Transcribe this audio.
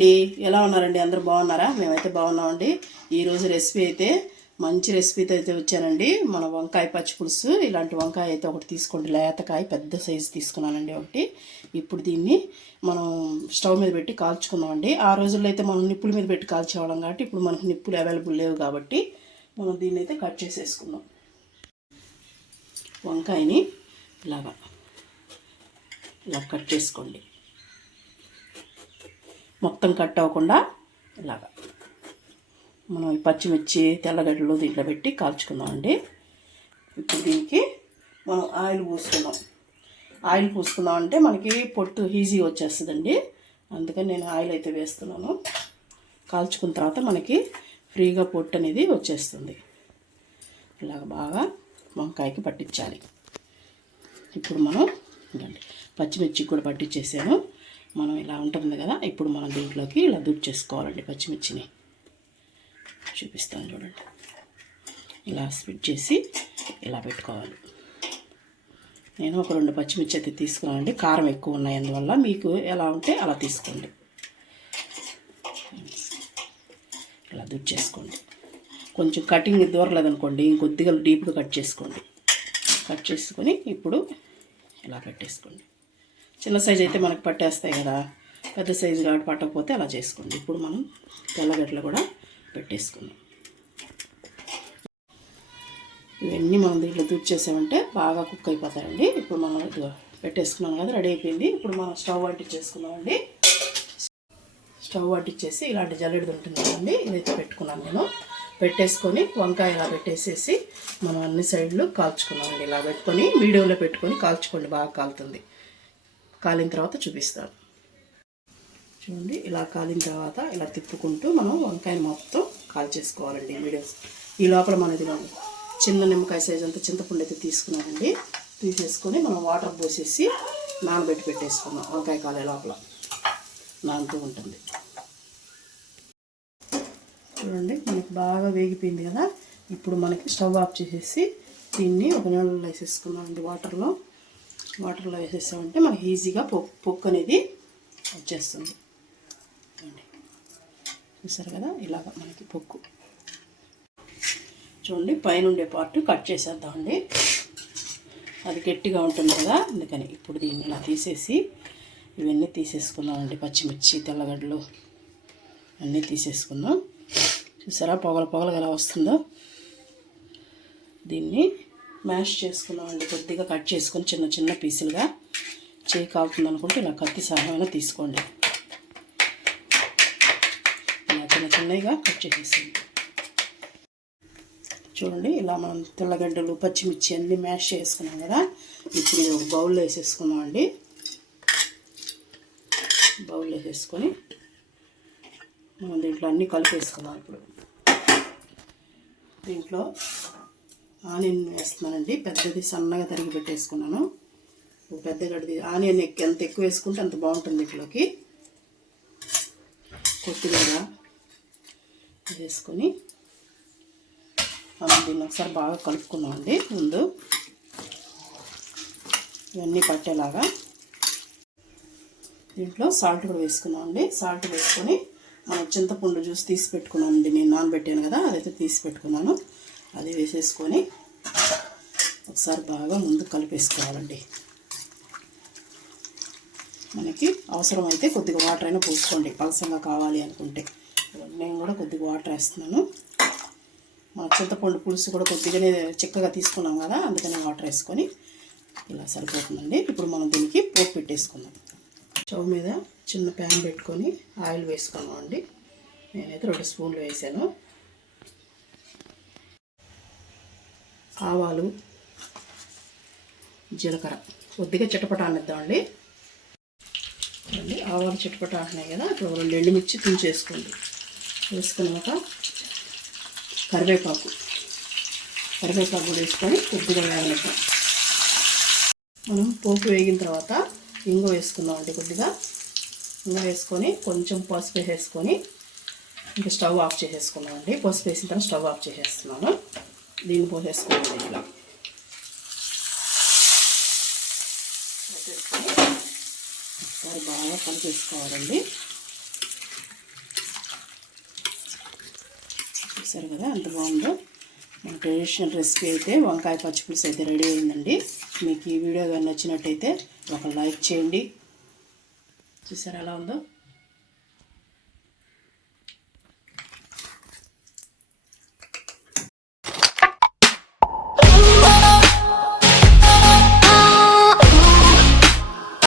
అండి, ఎలా ఉన్నారండి? అందరూ బాగున్నారా? మేమైతే బాగున్నామండి. ఈరోజు రెసిపీ అయితే మంచి రెసిపీతో అయితే వచ్చానండి. మన వంకాయ పచ్చి పులుసు. ఇలాంటి వంకాయ అయితే ఒకటి తీసుకోండి, లేతకాయ పెద్ద సైజు తీసుకున్నానండి ఒకటి. ఇప్పుడు దీన్ని మనం స్టవ్ మీద పెట్టి కాల్చుకుందామండి. ఆ రోజుల్లో అయితే మనం నిప్పుల మీద పెట్టి కాల్చేవాళ్ళం కాబట్టి ఇప్పుడు మనకు నిప్పులు అవైలబుల్ లేవు కాబట్టి మనం దీన్ని అయితే కట్ చేసేసుకుందాం. వంకాయని ఇలా కట్ చేసుకోండి. మొత్తం కట్ అవ్వకుండా ఇలాగా మనం ఈ పచ్చిమిర్చి తెల్లగడ్డలు దీంట్లో పెట్టి కాల్చుకుందామండి. ఇప్పుడు దీనికి మనం ఆయిల్ పూసుకుందాం అంటే మనకి పొట్టు ఈజీగా వచ్చేస్తుందండి. అందుకని నేను ఆయిల్ అయితే వేస్తున్నాను. కాల్చుకున్న తర్వాత మనకి ఫ్రీగా పొట్టు అనేది వచ్చేస్తుంది. ఇలాగ బాగా వంకాయకి పట్టించాలి. ఇప్పుడు మనం పచ్చిమిర్చికి కూడా పట్టించేసాను. మనం ఇలా ఉంటుంది కదా, ఇప్పుడు మనం దీంట్లోకి ఇలా చేసుకోవాలండి. పచ్చిమిర్చిని చూపిస్తాను చూడండి. ఇలా స్ప్లిట్ చేసి ఇలా పెట్టుకోవాలి. నేను ఒక 2 పచ్చిమిర్చి అయితే తీసుకున్నానండి. కారం ఎక్కువ ఉన్నాయి, అందువల్ల మీకు ఎలా ఉంటే అలా తీసుకోండి. ఇలా చేసుకోండి. కొంచెం కటింగ్ దూరలేదనుకోండి, ఇంకొద్దిగా డీప్గా కట్ చేసుకోండి. కట్ చేసుకొని ఇప్పుడు ఇలా పెట్టేసుకోండి. చిన్న సైజు అయితే మనకు పట్టేస్తాయి కదా, పెద్ద సైజు కాబట్టి పట్టకపోతే అలా చేసుకోండి. ఇప్పుడు మనం తెల్లగడ్డలు కూడా పెట్టేసుకుందాం. ఇవన్నీ మనం దీంట్లో చేసామంటే బాగా కుక్ అయిపోతాయండి. ఇప్పుడు మనం పెట్టేసుకున్నాం కదా, రెడీ అయిపోయింది. ఇప్పుడు మనం స్టవ్ అంటించేసుకుందామండి. స్టవ్ అంటించేసి ఇలాంటి జల్లెడది ఉంటుంది కదండి, ఇదైతే పెట్టుకున్నాను నేను. పెట్టేసుకొని వంకాయ ఇలా పెట్టేసేసి మనం అన్ని సైడ్లు కాల్చుకున్నామండి. ఇలా పెట్టుకొని మీడియంలో పెట్టుకొని కాల్చుకోండి, బాగా కాలుతుంది. కాలిన తర్వాత చూపిస్తాను చూడండి. ఇలా కాలిన తర్వాత ఇలా తిప్పుకుంటూ మనం వంకాయని మొత్తం కాల్చేసుకోవాలండి మీడియం. ఈ లోపల మనది చిన్న నిమ్మకాయ సైజు అంతా చింతపండు అయితే తీసుకున్నానండి. తీసేసుకొని మనం వాటర్ పోసేసి నానబెట్టి పెట్టేసుకున్నాం. వంకాయ కాలే లోపల నానుతూ ఉంటుంది చూడండి. మనకి బాగా వేగిపోయింది కదా. ఇప్పుడు మనకి స్టవ్ ఆఫ్ చేసేసి దీన్ని ఒక నీళ్ళలో వేసేసుకున్నామండి. వాటర్లో వేసేసామంటే మనకి ఈజీగా పొక్కు అనేది వచ్చేస్తుంది. చూసారు కదా, ఇలాగ మనకి పొక్కు చూడండి. పైన ఉండే పార్ట్ కట్ చేసేద్దామండి, అది గట్టిగా ఉంటుంది కదా, అందుకని. ఇప్పుడు దీన్ని ఇలా తీసేసి ఇవన్నీ తీసేసుకుందామండి. పచ్చిమిర్చి తెల్లగడ్డలు అన్నీ తీసేసుకుందాం. చూసారా పొగలుగా ఎలా వస్తుందో. దీన్ని మ్యాష్ చేసుకున్నామండి. కొద్దిగా కట్ చేసుకొని చిన్న చిన్న పీసులుగా. చేయి కాలుతుంది అనుకుంటే ఇలా కత్తి సహాయమైనా తీసుకోండి. ఇలా చిన్నగా కట్ చేసేసింది చూడండి. ఇలా మనం తెల్లగడ్డలు పచ్చిమిర్చి అన్నీ మ్యాష్ చేసుకున్నాం కదా. ఇప్పుడు ఇది ఒక బౌల్లో వేసేసుకున్నామండి. బౌల్లో వేసేసుకొని మనం దీంట్లో అన్నీ కలిపేసుకున్నాం. ఇప్పుడు దీంట్లో ఆనియన్ వేస్తున్నానండి. పెద్దది సన్నగా తరిగి పెట్టేసుకున్నాను. పెద్ద గడ్డది ఆనియన్ ఎంత ఎక్కువ వేసుకుంటే అంత బాగుంటుంది. వీటిలోకి కొత్తిమీర వేసుకొని మనం దీన్ని ఒకసారి బాగా కలుపుకున్నామండి. ముందు ఇవన్నీ పట్టేలాగా దీంట్లో సాల్ట్ కూడా వేసుకున్నామండి. సాల్ట్ వేసుకొని మనం చింతపండు జ్యూస్ తీసి పెట్టుకున్నానండి. నేను నానబెట్టాను కదా, అదైతే తీసి పెట్టుకున్నాను. అది వేసేసుకొని ఒకసారి బాగా ముందు కలిపేసుకోవాలండి. మనకి అవసరమైతే కొద్దిగా వాటర్ అయినా పోసుకోండి, పలసంగా కావాలి అనుకుంటే. నేను కూడా కొద్దిగా వాటర్ వేస్తున్నాను. మన చింతపండు పులుసు కూడా కొద్దిగానే చిక్కగా తీసుకున్నాం కదా, అందుకని వాటర్ వేసుకొని ఇలా సరిపోతుందండి. ఇప్పుడు మనం దీనికి పోపు పెట్టేసుకుందాం. స్టవ్ మీద చిన్న ప్యాన్ పెట్టుకొని ఆయిల్ వేసుకున్నాం అండి. నేనైతే 2 స్పూన్లు వేసాను. ఆవాలు, జీలకర్ర కొద్దిగా చిటపట ఆనిద్దామండి. ఆవాలు చిటపట ఆడినాయి కదా, ఇప్పుడు 2 ఎండుమిర్చి తుంచేసుకోండి. వేసుకున్నాక కరివేపాకు కూడా వేసుకొని కొద్దిగా వేగనిద్దాం. మనం పోపు వేగిన తర్వాత ఇంగు వేసుకుందామండి. కొద్దిగా ఇంగు వేసుకొని కొంచెం పసుపు వేసేసుకొని ఇంకా స్టవ్ ఆఫ్ చేసేసుకున్నామండి. పసుపు వేసిన తర్వాత స్టవ్ ఆఫ్ చేసేస్తున్నాను. దీన్ని పోసేసుకోండి. ఇలా ఒకసారి బాగా కలిపేసుకోవాలండి. చూసారు కదా ఎంత బాగుందో. మన ట్రెడిషనల్ రెసిపీ అయితే వంకాయ పచ్చిపులుసు అయితే రెడీ అయిందండి. మీకు ఈ వీడియో కానీ నచ్చినట్టయితే ఒక లైక్ చేయండి. చూసారు ఎలా ఉందో.